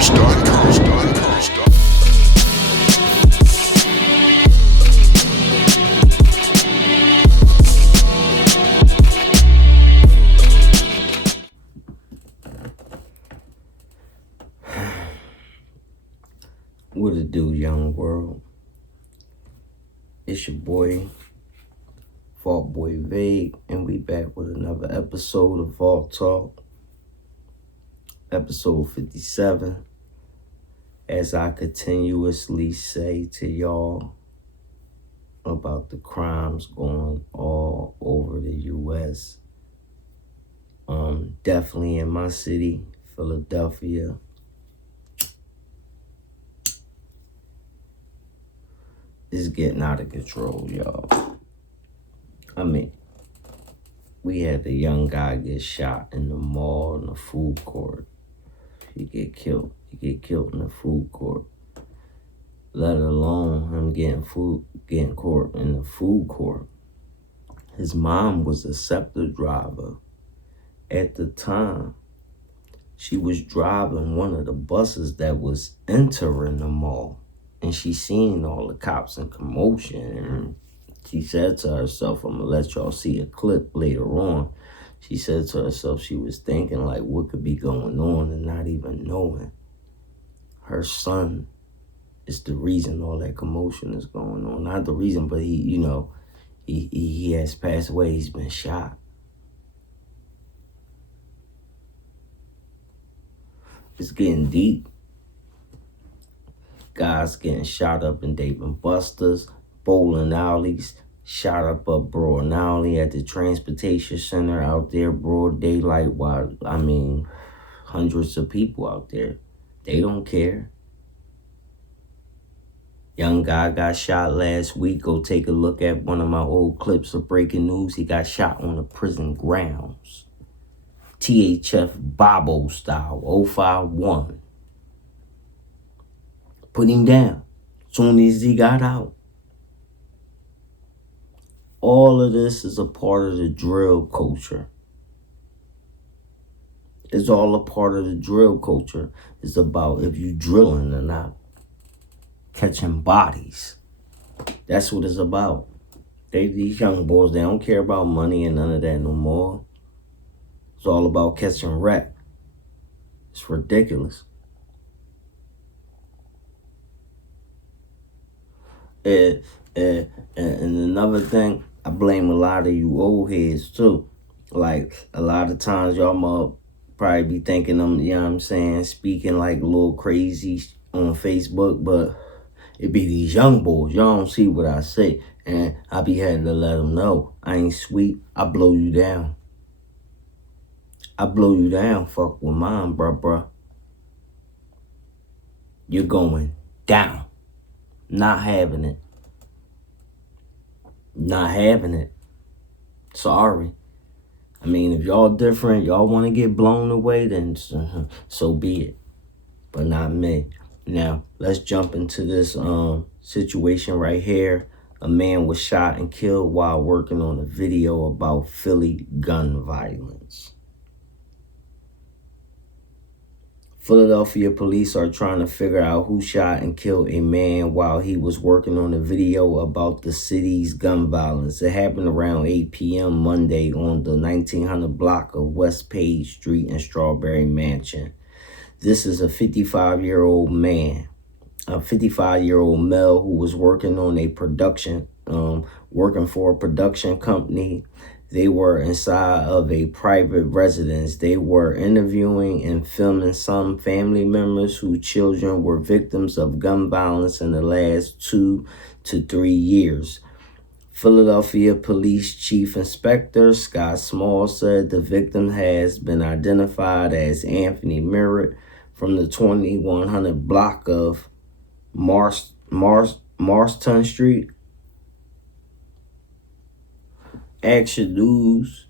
What it do, young world? It's your boy, Vault Boy Vague, and we back with another episode of Vault Talk, episode 57. As I continuously say to y'all about the crimes going all over the U.S. Definitely in my city, Philadelphia. It's getting out of control, y'all. I mean, we had the young guy get shot in the mall, in the food court. He get killed. He get killed in the food court. Let alone him getting caught in the food court. His mom was a scepter driver. At the time, she was driving one of the buses that was entering the mall. And she seen all the cops in commotion. And she said to herself, I'm going to let y'all see a clip later on. She said to herself, she was thinking like what could be going on and not even knowing. Her son is the reason all that commotion is going on. Not the reason, but he has passed away. He's been shot. It's getting deep. Guys getting shot up in Dave & Buster's, bowling alleys, shot up Broad Alley at the transportation center out there, broad daylight. Hundreds of people out there. They don't care. Young guy got shot last week. Go take a look at one of my old clips of breaking news. He got shot on the prison grounds. THF Bobo style, 051. Put him down soon as he got out. All of this is a part of the drill culture. It's all a part of the drill culture. It's about if you drilling or not. Catching bodies. That's what it's about. These young boys, they don't care about money and none of that no more. It's all about catching wreck. It's ridiculous. And another thing, I blame a lot of you old heads too. Like a lot of times y'all might probably be thinking I'm, you know what I'm saying, speaking like a little crazy on Facebook, but it be these young boys. Y'all don't see what I say. And I be having to let them know I ain't sweet. I blow you down. I blow you down. Fuck with mine, bruh. You're going down. Not having it. Not having it. Sorry. I mean, if y'all different, y'all want to get blown away, then so be it. But not me. Now, let's jump into this situation right here. A man was shot and killed while working on a video about Philly gun violence. Philadelphia police are trying to figure out who shot and killed a man while he was working on a video about the city's gun violence. It happened around 8 p.m. Monday on the 1900 block of West Page Street in Strawberry Mansion. This is a 55-year-old man, a 55-year-old male who was working on a production, working for a production company. They were inside of a private residence. They were interviewing and filming some family members whose children were victims of gun violence in the last 2 to 3 years. Philadelphia Police Chief Inspector Scott Small said the victim has been identified as Anthony Merritt from the 2100 block of Marston Street. Action News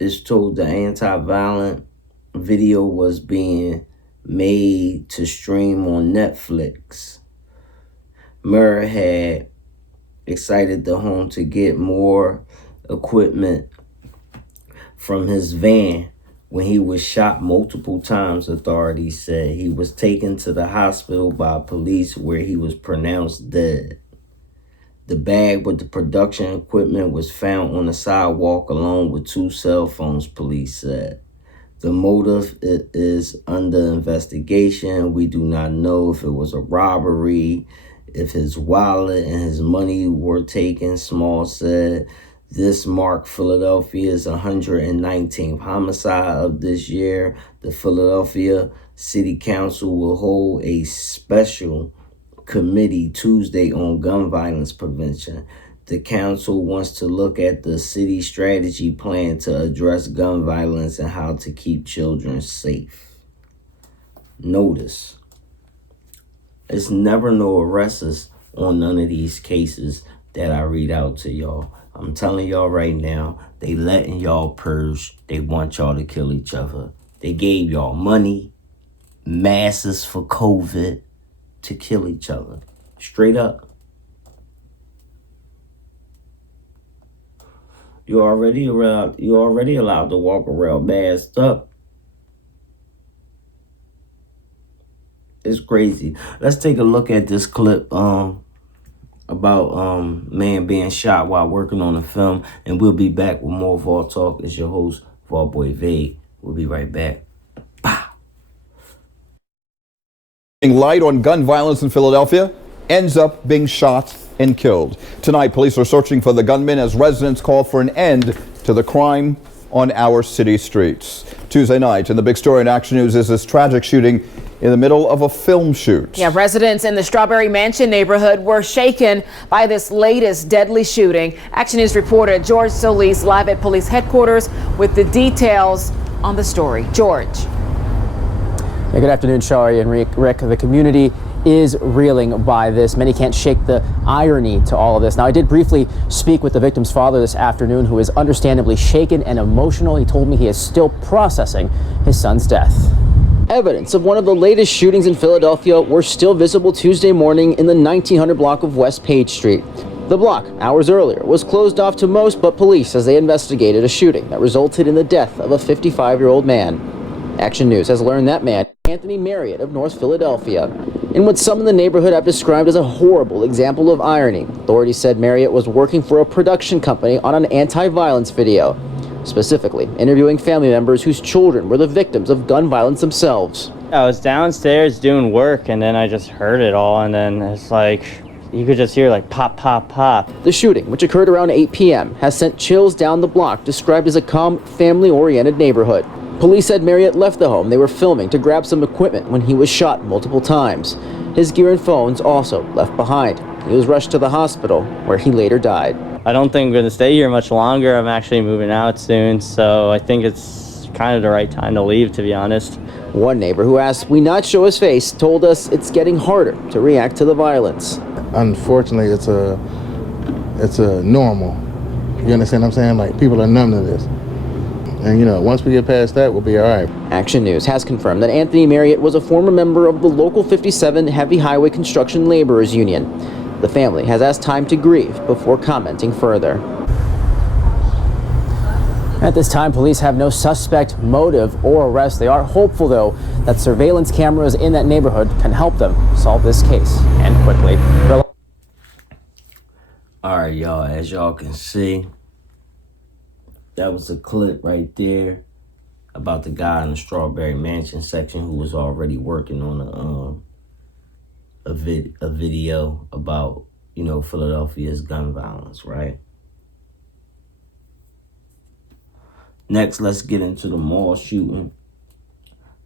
is told the anti-violent video was being made to stream on Netflix. Merritt had excited the home to get more equipment from his van When he was shot multiple times, authorities said he was taken to the hospital by police where he was pronounced dead. The bag with the production equipment was found on the sidewalk along with 2 cell phones, police said. The motive is under investigation. We do not know if it was a robbery, if his wallet and his money were taken, Small said. This marked Philadelphia's 119th homicide of this year. The Philadelphia City Council will hold a special committee Tuesday on gun violence prevention. The council wants to look at the city strategy plan to address gun violence and how to keep children safe. Notice, it's never no arrests on none of these cases that I read out to y'all. I'm telling y'all right now, they letting y'all purge. They want y'all to kill each other. They gave y'all money, masses for COVID to kill each other. Straight up. You're already allowed to walk around masked up. It's crazy. Let's take a look at this clip about man being shot while working on a film, and we'll be back with more Vol Talk. It's your host, Vol Boy Vague. We'll be right back. Light on gun violence in Philadelphia ends up being shot and killed. Tonight, police are searching for the gunman as residents call for an end to the crime on our city streets. Tuesday night, and the big story in Action News is this tragic shooting in the middle of a film shoot. Yeah, residents in the Strawberry Mansion neighborhood were shaken by this latest deadly shooting. Action News reporter George Solis live at police headquarters with the details on the story. George. Yeah, good afternoon, Shari and Rick. The community is reeling by this. Many can't shake the irony to all of this. Now, I did briefly speak with the victim's father this afternoon, who is understandably shaken and emotional. He told me he is still processing his son's death. Evidence of one of the latest shootings in Philadelphia were still visible Tuesday morning in the 1900 block of West Page Street. The block, hours earlier, was closed off to most but police as they investigated a shooting that resulted in the death of a 55-year-old man. Action News has learned that man, Anthony Marriott of North Philadelphia, in what some in the neighborhood have described as a horrible example of irony. Authorities said Marriott was working for a production company on an anti-violence video, specifically interviewing family members whose children were the victims of gun violence themselves. I was downstairs doing work, and then I just heard it all, and then it's like, you could just hear like pop, pop, pop. The shooting, which occurred around 8 p.m., has sent chills down the block, described as a calm, family-oriented neighborhood. Police said Marriott left the home they were filming to grab some equipment when he was shot multiple times. His gear and phones also left behind. He was rushed to the hospital, where he later died. I don't think I'm going to stay here much longer. I'm actually moving out soon, so I think it's kind of the right time to leave, to be honest. One neighbor who asked we not show his face told us it's getting harder to react to the violence. Unfortunately, it's a normal. You understand what I'm saying? Like, people are numb to this. And, you know, once we get past that, we'll be all right. Action News has confirmed that Anthony Marriott was a former member of the Local 57 Heavy Highway Construction Laborers Union. The family has asked time to grieve before commenting further. At this time, police have no suspect, motive, or arrest. They are hopeful, though, that surveillance cameras in that neighborhood can help them solve this case, and quickly. All right, y'all, as y'all can see, that was a clip right there about the guy in the Strawberry Mansion section who was already working on a video about, you know, Philadelphia's gun violence, right? Next, let's get into the mall shooting.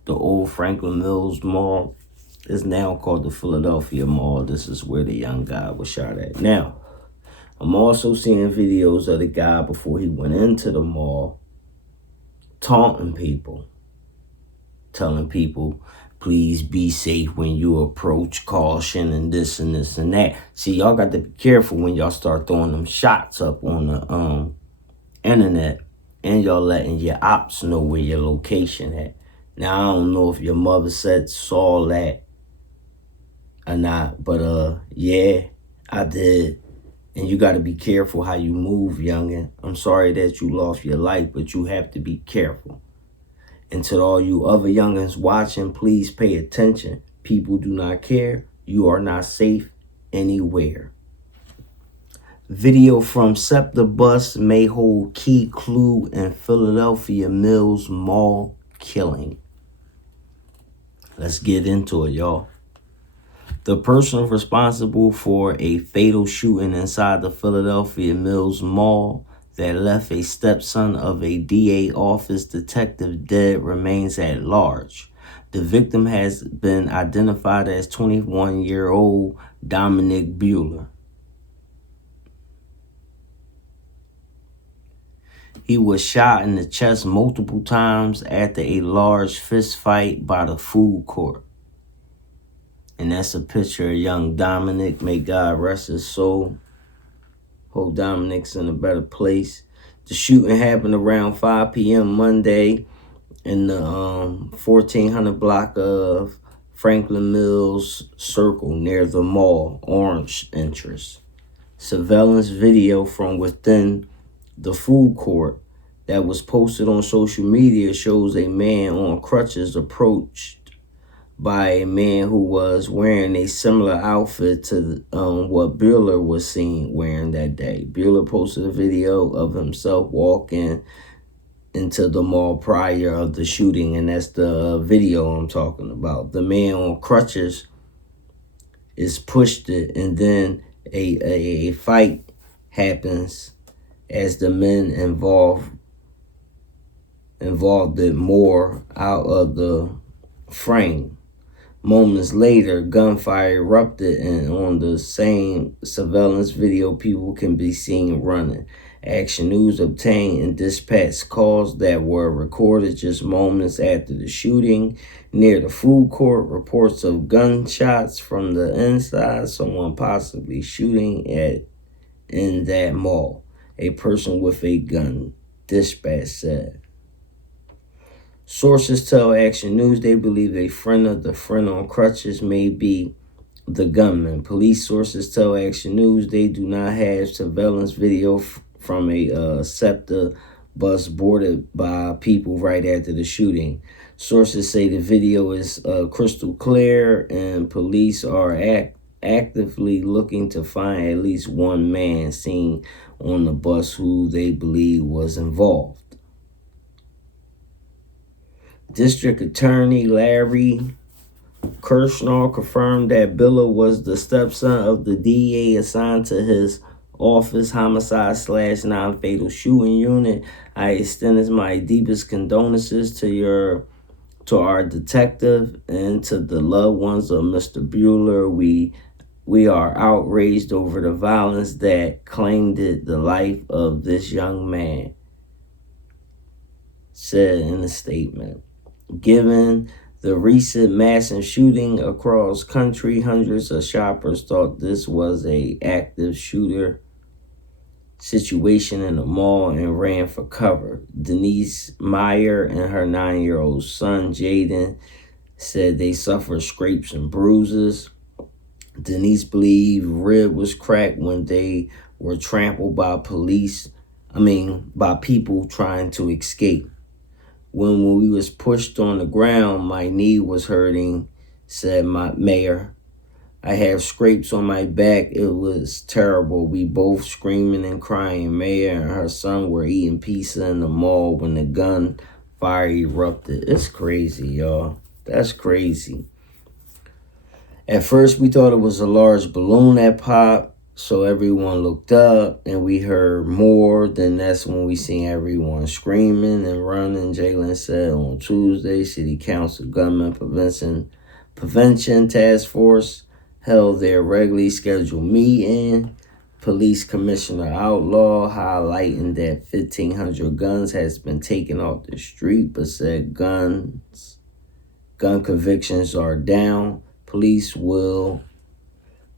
The old Franklin Mills Mall is now called the Philadelphia Mall. This is where the young guy was shot at. Now, I'm also seeing videos of the guy before he went into the mall taunting people, telling people, please be safe when you approach, caution, and this and this and that. See, y'all got to be careful when y'all start throwing them shots up on the internet and y'all letting your ops know where your location at. Now, I don't know if your mother saw that or not, but yeah, I did. And you got to be careful how you move, youngin'. I'm sorry that you lost your life, but you have to be careful. And to all you other youngins watching, please pay attention. People do not care. You are not safe anywhere. Video from SEPTA bus may hold key clue in Philadelphia Mills Mall killing. Let's get into it, y'all. The person responsible for a fatal shooting inside the Philadelphia Mills Mall that left a stepson of a DA office detective dead remains at large. The victim has been identified as 21-year-old Dominic Bueller. He was shot in the chest multiple times after a large fist fight by the food court. And that's a picture of young Dominic. May God rest his soul. Hope Dominic's in a better place. The shooting happened around 5 p.m. Monday in the 1400 block of Franklin Mills Circle near the mall, Orange entrance. Surveillance video from within the food court that was posted on social media shows a man on crutches approached by a man who was wearing a similar outfit to what Bueller was seen wearing that day. Bueller posted a video of himself walking into the mall prior of the shooting, and that's the video I'm talking about. The man on crutches is pushed it, and then a fight happens as the men involved it more out of the frame. Moments later, gunfire erupted, and on the same surveillance video, people can be seen running. Action News obtained and dispatched calls that were recorded just moments after the shooting near the food court. Reports of gunshots from the inside, someone possibly shooting in that mall. A person with a gun, dispatch said. Sources tell Action News they believe a friend of the friend on crutches may be the gunman. Police sources tell Action News they do not have surveillance video from a SEPTA bus boarded by people right after the shooting. Sources say the video is crystal clear, and police are actively looking to find at least one man seen on the bus who they believe was involved. District Attorney Larry Kirschner confirmed that Bueller was the stepson of the DA assigned to his office homicide/non-fatal shooting unit. I extend my deepest condolences to our detective and to the loved ones of Mr. Bueller. We are outraged over the violence that claimed the life of this young man, said in a statement. Given the recent massive shooting across country, hundreds of shoppers thought this was an active shooter situation in the mall and ran for cover. Denise Meyer and her 9-year-old son, Jaden, said they suffered scrapes and bruises. Denise believed rib was cracked when they were trampled by by people trying to escape. When we was pushed on the ground, my knee was hurting, said my mayor. I have scrapes on my back. It was terrible. We both screaming and crying. Mayor and her son were eating pizza in the mall when the gunfire erupted. It's crazy, y'all. That's crazy. At first, we thought it was a large balloon that popped, so everyone looked up and we heard more. Then that's when we seen everyone screaming and running. Jalen said on Tuesday, City Council Gunman Prevention Task Force held their regularly scheduled meeting. Police Commissioner Outlaw highlighting that 1,500 guns has been taken off the street, but said gun convictions are down. Police will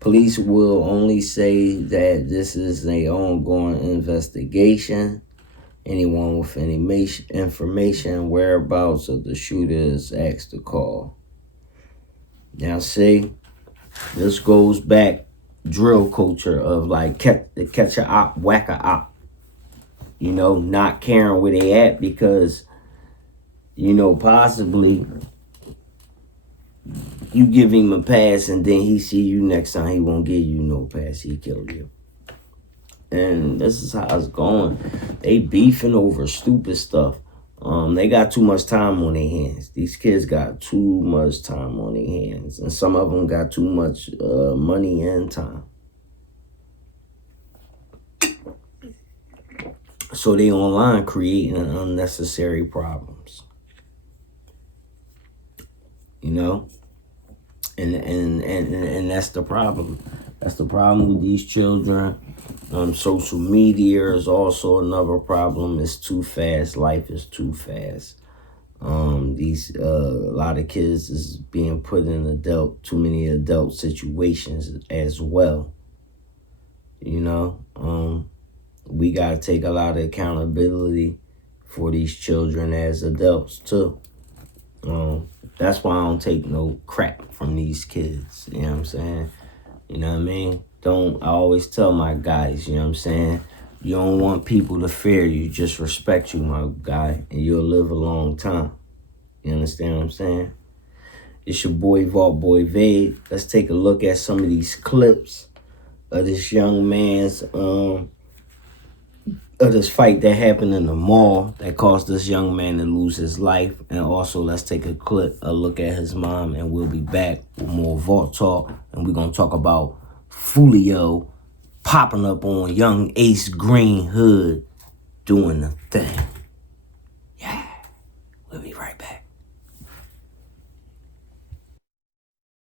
only say that this is an ongoing investigation. Anyone with any information, whereabouts of the shooter is asked to call. Now, see, this goes back drill culture of like catch a op, whack a op. You know, not caring where they at because You know, possibly you give him a pass and then he see you next time, he won't give you no pass. He killed you. And this is how it's going. They beefing over stupid stuff. They got too much time on their hands. These kids got too much time on their hands. And some of them got too much money and time. So they online creating unnecessary problems. You know? And that's the problem. That's the problem with these children. Social media is also another problem. It's too fast. Life is too fast. A lot of kids is being put in too many adult situations as well. You know, we gotta take a lot of accountability for these children as adults too. That's why I don't take no crap from these kids. You know what I'm saying? You know what I mean? I always tell my guys, you know what I'm saying? You don't want people to fear you, just respect you, my guy, and you'll live a long time. You understand what I'm saying? It's your boy, Vault Boy Vade. Let's take a look at some of these clips of this young man's, of this fight that happened in the mall that caused this young man to lose his life. And also, let's take a look at his mom, and we'll be back with more Vault Talk. And we're going to talk about Foolio popping up on young Ace Green Hood doing the thing. Yeah, we'll be right back.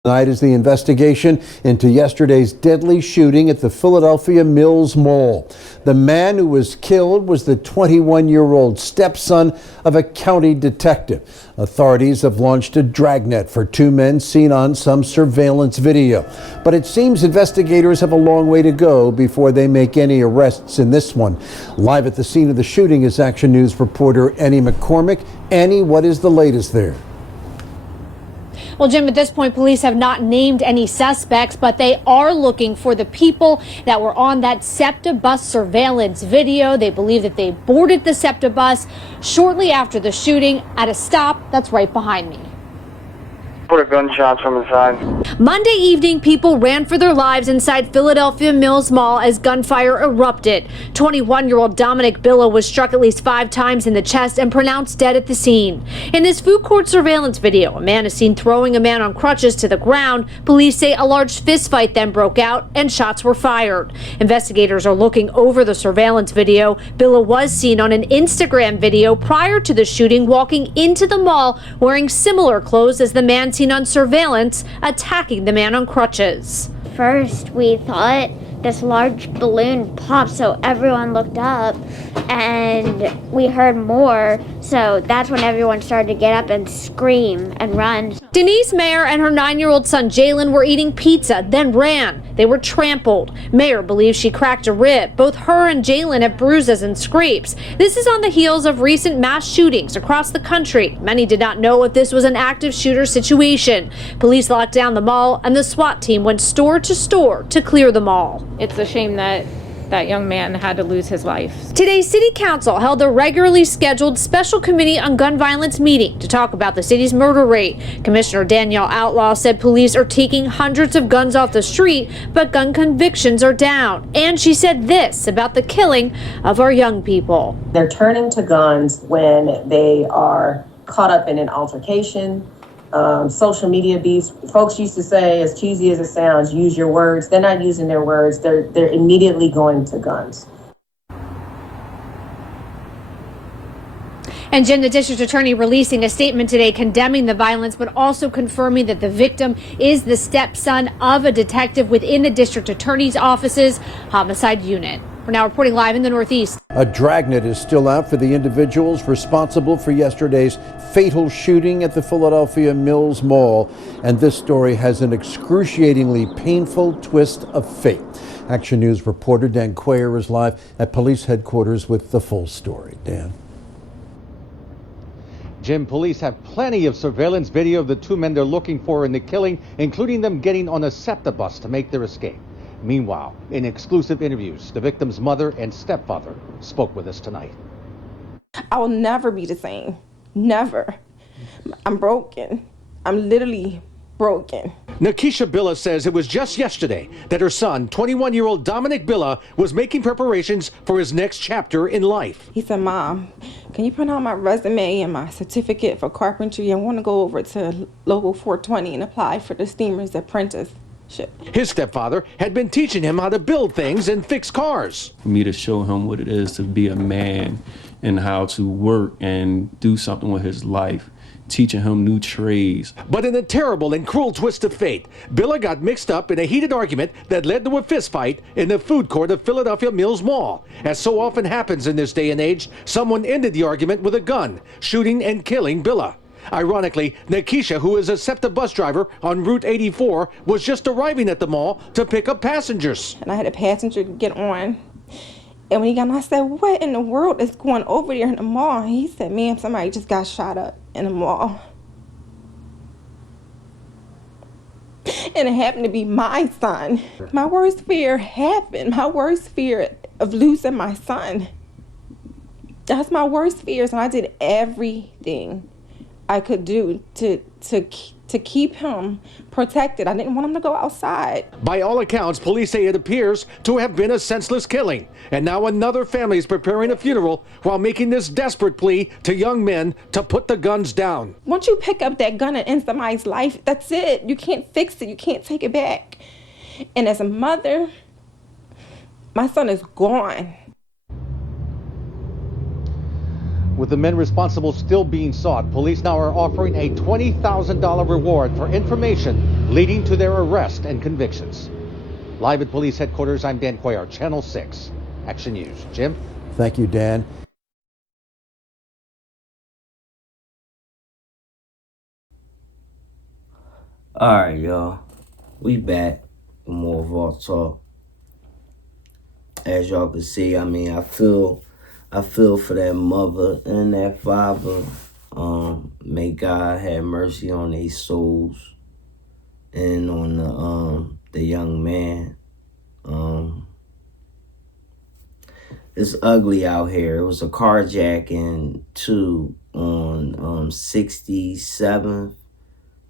Tonight is the investigation into yesterday's deadly shooting at the Philadelphia Mills Mall. The man who was killed was the 21-year-old stepson of a county detective. Authorities have launched a dragnet for two men seen on some surveillance video. But it seems investigators have a long way to go before they make any arrests in this one. Live at the scene of the shooting is Action News reporter Annie McCormick. Annie, what is the latest there? Well, Jim, at this point, police have not named any suspects, but they are looking for the people that were on that SEPTA bus surveillance video. They believe that they boarded the SEPTA bus shortly after the shooting at a stop that's right behind me. Gunshots from inside. Monday evening, people ran for their lives inside Philadelphia Mills Mall as gunfire erupted. 21-year-old Dominic Billow was struck at least 5 times in the chest and pronounced dead at the scene. In this food court surveillance video, a man is seen throwing a man on crutches to the ground. Police say a large fistfight then broke out and shots were fired. Investigators are looking over the surveillance video. Billow was seen on an Instagram video prior to the shooting walking into the mall wearing similar clothes as the man seen on surveillance attacking the man on crutches. First, we thought this large balloon popped, so everyone looked up and we heard more. So that's when everyone started to get up and scream and run. Denise Mayer and her 9-year-old son Jalen were eating pizza, then ran. They were trampled. Mayer believes she cracked a rib. Both her and Jalen have bruises and scrapes. This is on the heels of recent mass shootings across the country. Many did not know if this was an active shooter situation. Police locked down the mall and the SWAT team went store to store to clear the mall. It's a shame that that young man had to lose his life. Today, City Council held a regularly scheduled Special Committee on Gun Violence meeting to talk about the city's murder rate. Commissioner Danielle Outlaw said police are taking hundreds of guns off the street, but gun convictions are down. And she said this about the killing of our young people. They're turning to guns when they are caught up in an altercation. Social media beefs. Folks used to say, as cheesy as it sounds, use your words. They're not using their words. They're immediately going to guns. And Jim, the district attorney releasing a statement today condemning the violence, but also confirming that the victim is the stepson of a detective within the district attorney's office's homicide unit. We're now reporting live in the Northeast. A dragnet is still out for the individuals responsible for yesterday's fatal shooting at the Philadelphia Mills Mall. And this story has an excruciatingly painful twist of fate. Action News reporter Dan Quayer is live at police headquarters with the full story. Dan. Jim, police have plenty of surveillance video of the two men they're looking for in the killing, including them getting on a SEPTA bus to make their escape. Meanwhile, in exclusive interviews, the victim's mother and stepfather spoke with us tonight. I will never be the same. Never. I'm broken. I'm literally broken. Nakisha Billa says it was just yesterday that her son, 21-year-old Dominic Billa, was making preparations for his next chapter in life. He said, Mom, can you print out my resume and my certificate for carpentry? I want to go over to Local 420 and apply for the steamer's apprenticeship. His stepfather had been teaching him how to build things and fix cars. For me to show him what it is to be a man and how to work and do something with his life, teaching him new trades. But in a terrible and cruel twist of fate, Billa got mixed up in a heated argument that led to a fistfight in the food court of Philadelphia Mills Mall. As so often happens in this day and age, someone ended the argument with a gun, shooting and killing Billa. Ironically, Nakisha, who is a SEPTA bus driver on Route 84, was just arriving at the mall to pick up passengers. And I had a passenger get on. And when he got on, I said, what in the world is going over there in the mall? And he said, ma'am, somebody just got shot up in the mall. And it happened to be my son. My worst fear happened. My worst fear of losing my son. That's my worst fears. And I did everything I could do to keep him protected. I didn't want him to go outside. By all accounts, police say it appears to have been a senseless killing. And now another family is preparing a funeral while making this desperate plea to young men to put the guns down. Once you pick up that gun and end somebody's life, that's it. You can't fix it. You can't take it back. And as a mother, my son is gone. With the men responsible still being sought, police now are offering a $20,000 reward for information leading to their arrest and convictions. Live at police headquarters, I'm Dan Cuellar, Channel 6 Action News. Jim? Thank you, Dan. All right, y'all. We back with more Vault Talk. As y'all can see, I mean, I feel for that mother and that father. May God have mercy on their souls and on the young man. It's ugly out here. It was a carjacking too on 67th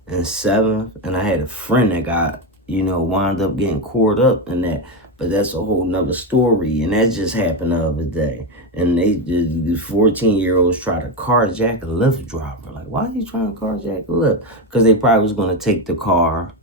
and 7th, and I had a friend that got, wound up getting caught up in that. But that's a whole nother story, and that just happened the other day. And the 14-year-olds try to carjack a Lyft driver. Like, why are you trying to carjack a Lyft? Because they probably was going to take the car,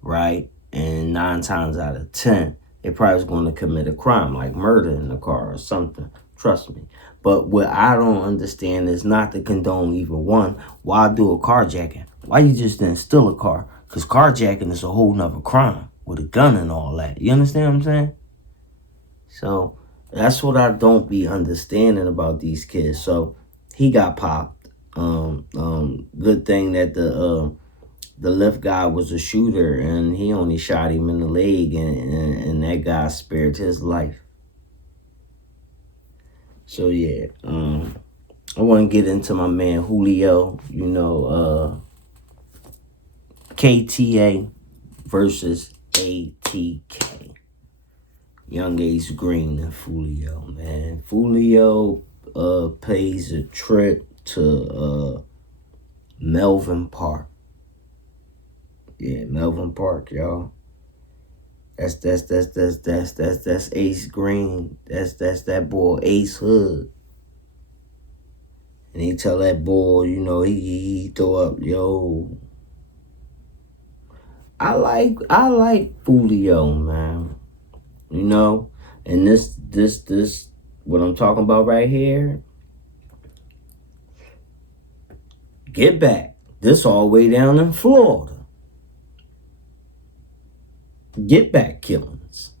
right? And 9 times out of 10, they probably was going to commit a crime, like murder in the car or something. Trust me. But what I don't understand is not to condone either one. Why do a carjacking? Why you just didn't steal a car? Because carjacking is a whole nother crime with a gun and all that. You understand what I'm saying? So that's what I don't be understanding about these kids. So he got popped. Good thing that the Lyft guy was a shooter and he only shot him in the leg, and that guy spared his life. So yeah, I want to get into my man Foolio, KTA versus ATK. Young Ace Green and Foolio, man. Foolio pays a trip to Melvin Park. Yeah, Melvin Park, y'all. That's Ace Green. That's that boy Ace Hood. And he tell that boy, he throw up, yo. I like Foolio, man. And this what I'm talking about right here. Get back. This all the way down in Florida. Get back killings.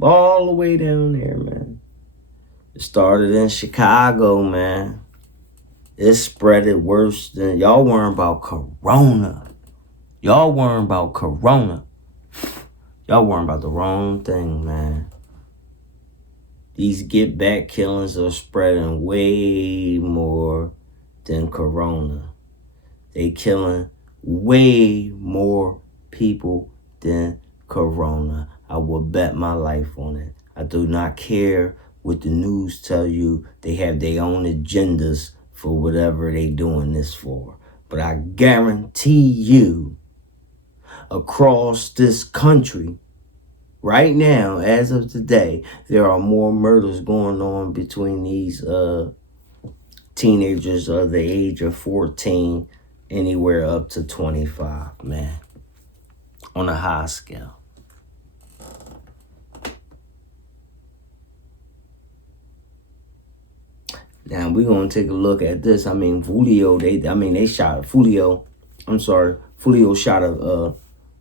All the way down there, man. It started in Chicago, man. It spread it worse than y'all worrying about Corona. Y'all worrying about Corona. Y'all worrying about the wrong thing, man. These get back killings are spreading way more than Corona. They killing way more people than Corona. I will bet my life on it. I do not care what the news tell you. They have their own agendas for whatever they doing this for. But I guarantee you, across this country, right now, as of today, there are more murders going on between these teenagers of the age of 14, anywhere up to 25, man, on a high scale. Now we're gonna take a look at this. I mean, Foolio shot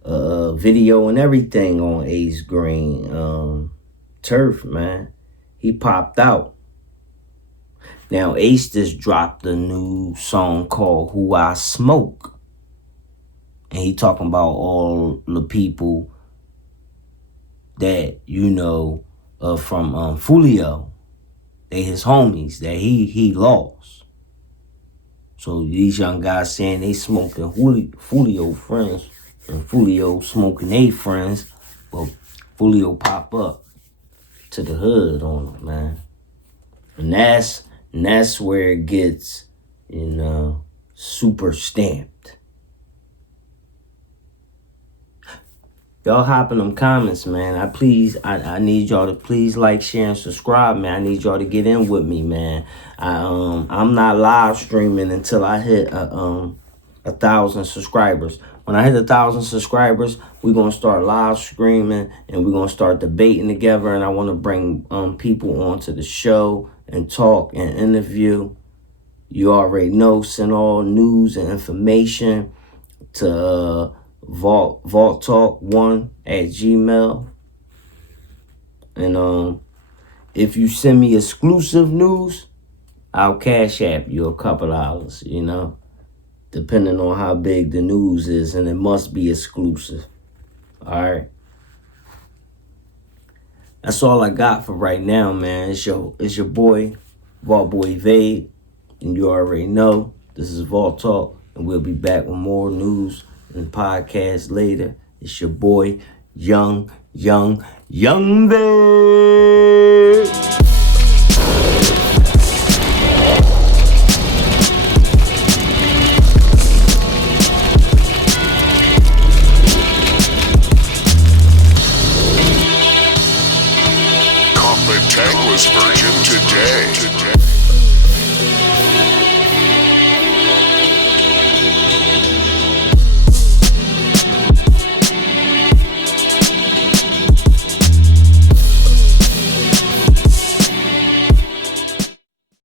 a video and everything on Ace Green turf, man. He popped out. Now Ace just dropped a new song called "Who I Smoke," and he talking about all the people that from Foolio. They his homies that he lost. So these young guys saying they smoking Foolio friends and Foolio smoking they friends. Well, Foolio pop up to the hood on them, man. And that's where it gets, super stamped. Y'all hop in them comments, man. I need y'all to please like, share, and subscribe, man. I need y'all to get in with me, man. I'm not live streaming until I hit 1,000 subscribers. When I hit 1,000 subscribers, we're gonna start live streaming and we're gonna start debating together. And I want to bring people onto the show and talk and interview. You already know. Send all news and information to vaulttalk1@gmail. And if you send me exclusive news, I'll cash app you a couple dollars, depending on how big the news is, and it must be exclusive. All right. That's all I got for right now, man. It's your boy, Vault Boy Vade, and you already know this is Vault Talk, and we'll be back with more news and podcast later. It's your boy, Young Vade. Tangless version today.